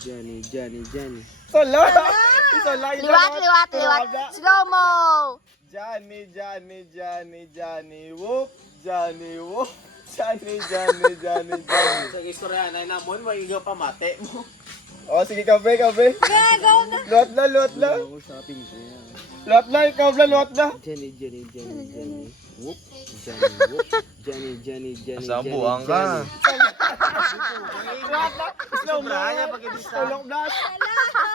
Johnny. Solo! Solo! Liwat. Slow mo. Johnny, whoop! Johnny. Sa istorya na namon, maigaw pa mate mo. Oh, sige, kabe. Gago na. Luot na. Ako shopping ko yan. Luot na, ikaw na, luot na. Johnny. Whoop. Johnny. Sa buwang ka. Luot na. Slow mo. Sobrang pag ibisa.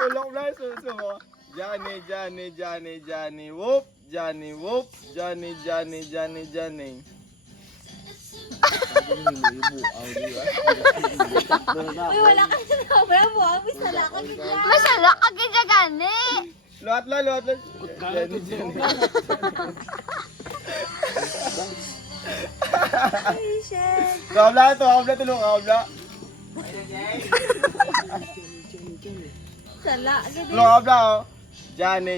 Tulong na, sumo. Johnny, whoop. Johnny. Uy, wala ka na kabra mo. May sala ka gigya. May sala ka gigya gani. Luot na. Johnny. Ay, shit. Kabla, tulong kabla. Sala. Gidi. Tulong kabla, oh. Johnny,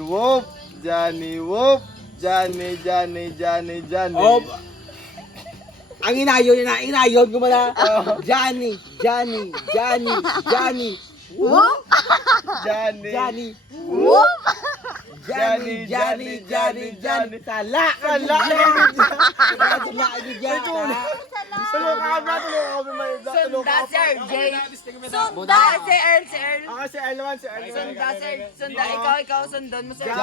whoop. Johnny. Oh, ang inayon ko mala. Johnny. Whoop. Johnny. Whoop. Johnny. Sala. Tulong kabla, Sunda si RJ. Sunda. Si Earl. Ako si Earl naman. Sunda, ikaw sundon mo si Earl.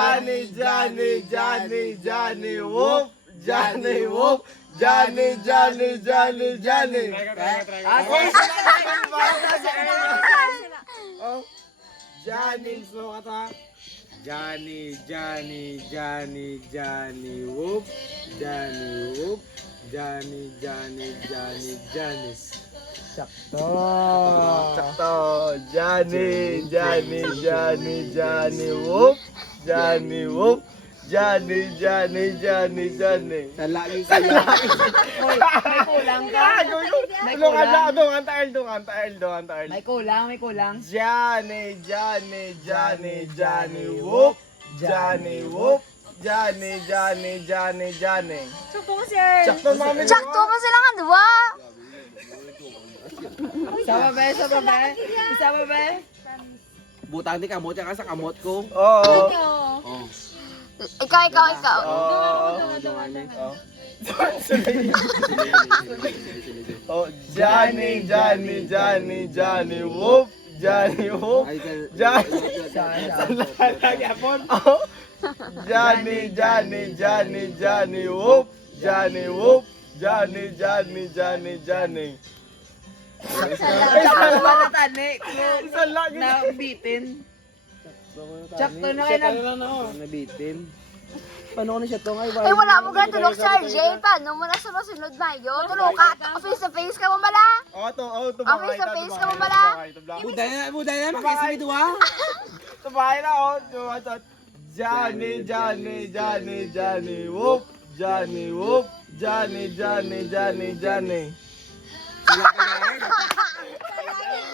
Johnny, whoop. Johnny. Ako si Earl. Oh. Johnny, Slow ka ta. Johnny, whoop. Johnny. Sakto. Johnny, whoop. Johnny. Sala yung Hoy, may kulang ka. May kulang. Dong, anta Earl. May kulang. Johnny, whoop. Johnny. Sakto mo si Earl. Sakto, mami. Sakto mo sila nga dua. Isa pa ba? butang di kamot ka sa kamot ko. Oo. Oh. Ikaw. Oh, Johnny, whoop. Johnny, whoop. Oh, Johnny, whoop. Johnny. Para tani, Isa lagi. na bitin. Sakto na kayo nabitin. Paano ko na siya to? Ay, Ay, wala mo ganito, tulog sa RJ. Paano mo na sunod na yun? Tulog ka. Face to face ka mo mala. Face to face ka mo mala. Buday na, makisimi duwa. Tumahay na, oh. Johnny, whoop. Johnny.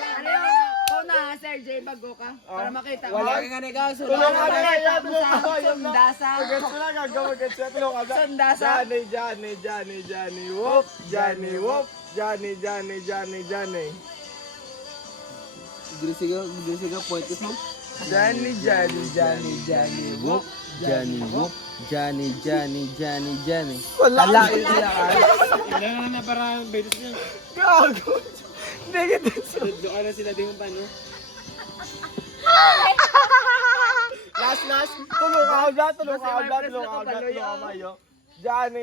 Ano yun? Ikaw na, Sir J, bago ka. Para makita mo. Wala ka nga nagaw. Tulong ka na, kaya tulong ka. Sundasa. Tulong ka. Sundasa. Johnny, whoop. Johnny. Gilisiga, point is mo. Johnny, Whoop. Johnny. Wala. Kailangan na para betis niya. Gago. Negative. Doon ka na sila din yung paano. Last. Tulong ka. Mayo. Johnny,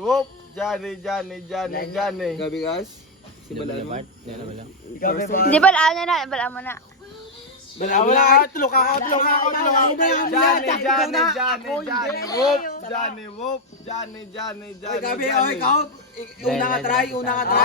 whoop. Johnny. Gabi guys. Si Balaan mo. Di balaan mo na. Wala. Tulong ka. Johnny, whoop. Gabi, ikaw. Una ka try.